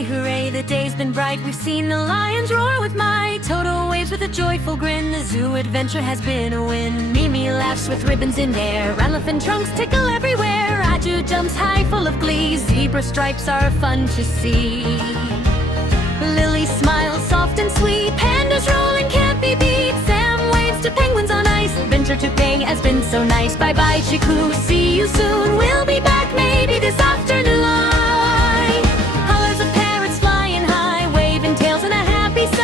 Hooray, hooray, the day's been bright. We've seen the lions roar with might. Toto waves with a joyful grin. The zoo adventure has been a win. Mimi laughs with ribbons in hair. Elephant trunks tickle everywhere. Raju jumps high full of glee. Zebra stripes are fun to see. Lily smiles soft and sweet. Pandas rolling can't be beat. Sam waves to penguins on ice. Adventure to Ping has been so nice. Bye-bye, Chiku. See you soon. We'll be back maybe this afternoon. Colors of parrots flying high, waving tails in a happy sigh.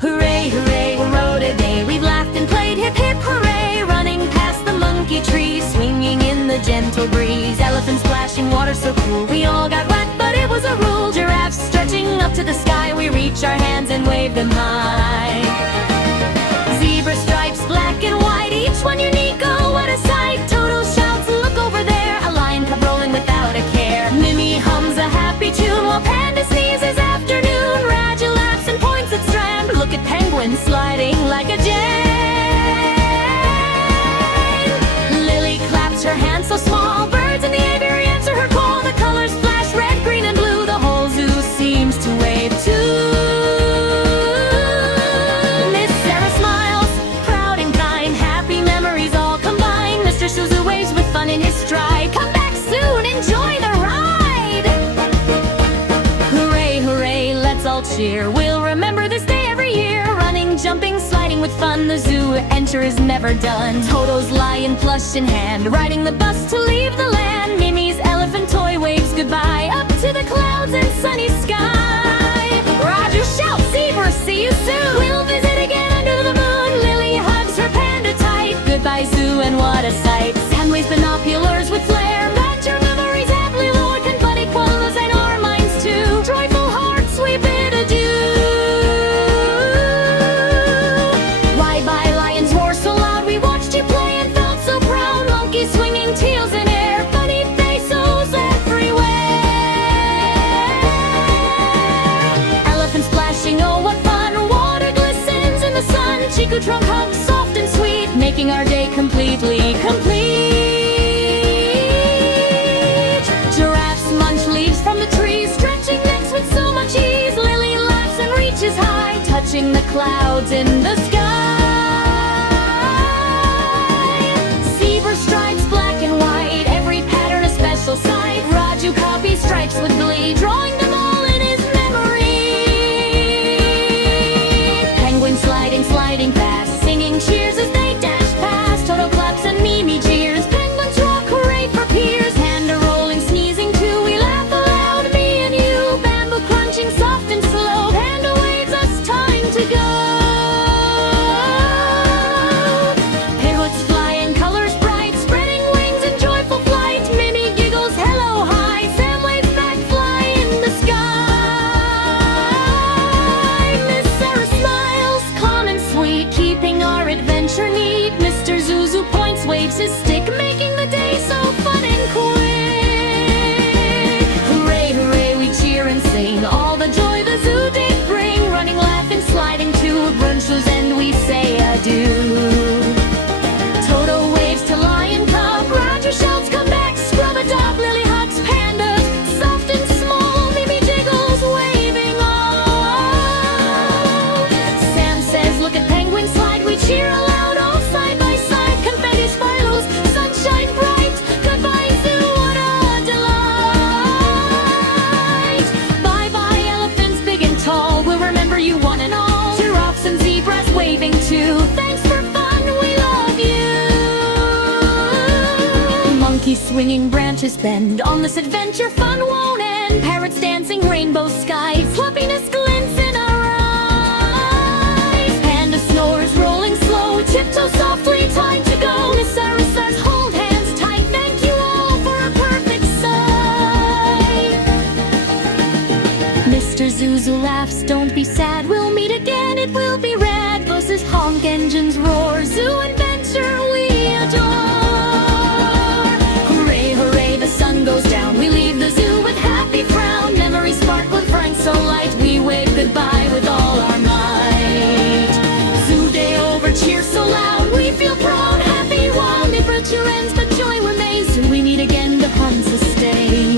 Hooray, hooray, we rode a day. We've laughed and played hip hip hooray. Running past the monkey tree, swinging in the gentle breeze. Elephants splashing water so cool. We all got wet, but it was a rule. Giraffes stretching up to the sky. We reach our hands and wave them high. Zebra stripes, black and white, each one unique. Oh, what a sight! Toto shouts, look over there. A lion cub rolling without a care. Mimi hums a happy tune while Panda sneezes afternoon. Raju laughs and points at Strand. Look at penguins sliding like a jane. Lily claps her hands so small. Birds in the aviary answer her call. The colors flash red, green, and blue. The whole zoo seems to wave too. Miss Sara smiles, proud and kind. Happy memories all combined. Mr. Suzu waves with fun in his stride. Come back soon, enjoy the ride. Hooray, hooray, let's all cheer. We'll remember this day every year. Running, jumping, sliding with fun. The zoo adventure is never done. Toto's lion plush in hand, riding the bus to leave the land. Mimi's elephant toy waves goodbye up to the clouds and sunny sky. Raju shouts, zebra, see you soon. We'll visit again under the moon. Lily hugs her panda tight. Goodbye zoo, and what a sight. Sam waves binoculars with flair. Venture memories happily Lord can but equals in our minds too. Joyful hearts we bid adieu. Why by lions roar so loud? We watched you play and felt so proud. Monkeys swinging tails in air. Funny faces everywhere. Elephants splashing, oh what fun. Water glistens in the sun. Chiku trunk hums soft and sweet, making our day completely complete. Giraffes munch leaves from the trees, stretching necks with so much ease. Lily laughs and reaches high, touching the clouds in the sky. Zebra stripes, black and white, every pattern a special sight. Raju copies stripes with glee, drawing them all in his memory. Penguins sliding, sliding fast, singing cheers as they dash past. Toto claps and Mimi cheers. Penguins rock, hooray for peers. Panda rolling, sneezing too. We laugh aloud, me and you. Bamboo crunching, soft and slow. Panda waves us time to go. Parrots flying, colors bright, spreading wings in joyful flight. Mimi giggles, hello, hi. Sam waves back, fly in the sky. Miss Sara smiles, calm and sweet, keeping our adventure neat. Mr. Zuzu points, waves his stick, making the day so fun and quick. Hooray, hooray, we cheer and sing all the joy the zoo did bring. Running, laughing, sliding to brunch's end, we say adieu. Toto waves to lion cub. Raju shouts, come back, scrub a dub. Lily hugs pandas, soft and small. Mimi jiggles, waving all. Sam says, look at penguins slide. We cheer aloud, all side by side. Confetti spirals, sunshine bright. Goodbye zoo, what a delight. Bye-bye elephants big and tall. We'll remember you one and all. Giraffes and zebras waving too. Thanks for fun, we love you. Monkeys swinging, branches bend. On this adventure fun won't end. Parrots dancing, rainbow skies. Fluffiness glints in our eyes. Panda snores, rolling slow. Tiptoe softly, time to go. Miss Sara says, hold hands tight. Thank you all for a perfect sight. Mr. Zuzu laughs, don't be sad. We'll meet again, it will be rad. Buses honk, engines roar. Zoo adventure we adore. Hooray, hooray, the sun goes down. We leave the zoo with happy frown. Memories sparkle and frank so light. We wave goodbye with all our might. Zoo day over, cheer so loud. We feel proud, happy while adventure ends, but joy remains. Till we meet again, the fun sustains.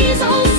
weasels